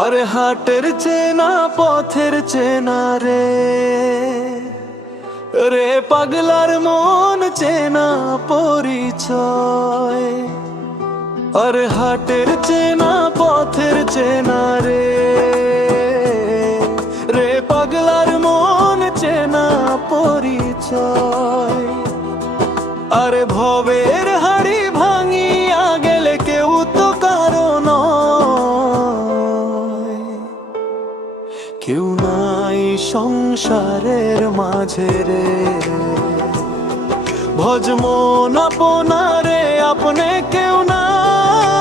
আরে হাটের চেনা পথের চেনা রে, রে পাগলার মন চেনা পরিচয়। আরে হাটের চেনা পথের চেনা রে, রে পাগলার মন চেনা পরিচয়। আরে ভবের হাড়ি ভাঙিয়া গেলে কেউ তো কারো নয়, কেউ নাই সংসারের মাঝে রে। ভজ মন আপনারে আপনে কেউ নাই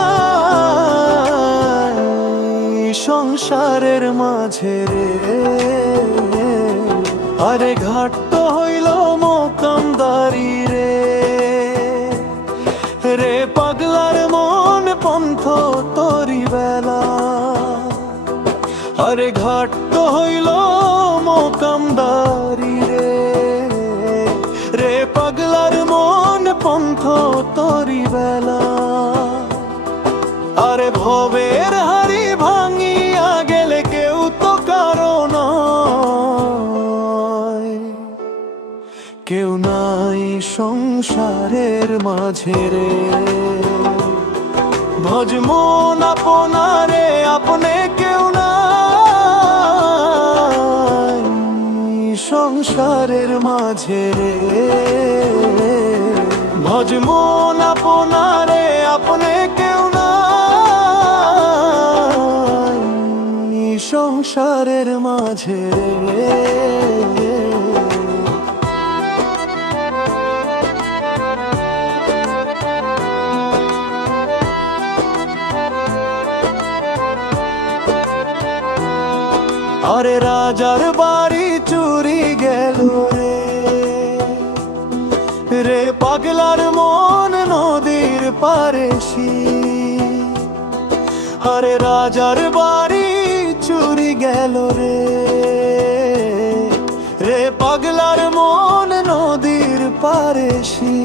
সংসারের মাঝে রে। আরে ঘাট তো হইল মোকামদারি রে, রে পাগলার মন পন্থ তরি বেলা। আরে ঘাট তো হইল মোকামদারি রে, রে পাগলার মন পন্থ তরি বেলা। আরে ভবের হাড়ি ভাঙিয়া গেলে কেউ তো কারো নয়, কেউ নাই সংসারের মাঝে রে। ভজ মন আপনারে আপনে কেউ নাই সংসারের মাঝে রে। ভজ মন আপনারে আপনে কেউ নাই সংসারের মাঝে রে। আরে রাজার বাড়ি চুরি গেল রে, রে পাগলার মন নদীর পারেশি। আরে রাজার বাড়ি চুরি গেল রে, রে পাগলার মন নদীর পারেশি।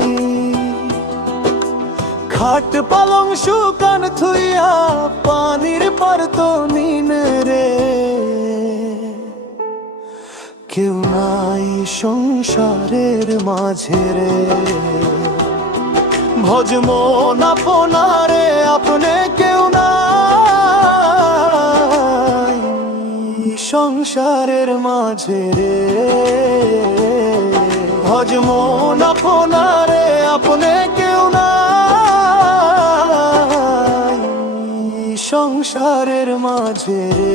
খাট পালং শুকান থুইয়া পানির পারত নিন রে, কেউ নাই সংসারের মাঝে রে। ভজ মন আপনারে আপনে কেউ নাই সংসারের মাঝে রে। ভজ মন আপনারে আপনে কেউ নাই সংসারের মাঝে রে।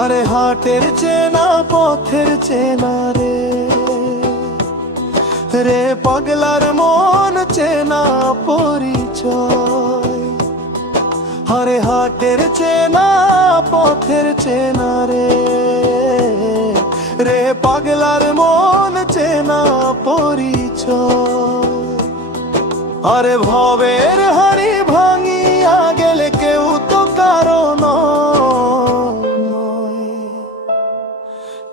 আরে হাটের চেনা পথের চেনা রে, রে পাগলার মন চেনা পরিচয়। আরে হাটের চেনা পথের চেনা রে, রে পাগলার মন চেনা পরিচয়। আরে ভবের হাড়ি ভাঙিয়া গেলে কেউ তো কারো নয়,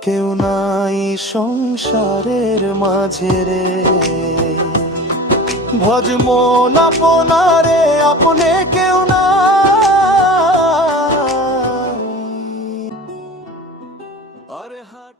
কেউ নাই সংসারের মাঝে রে। ভজ মন আপনারে আপনে কেউ নাই। আরে হাট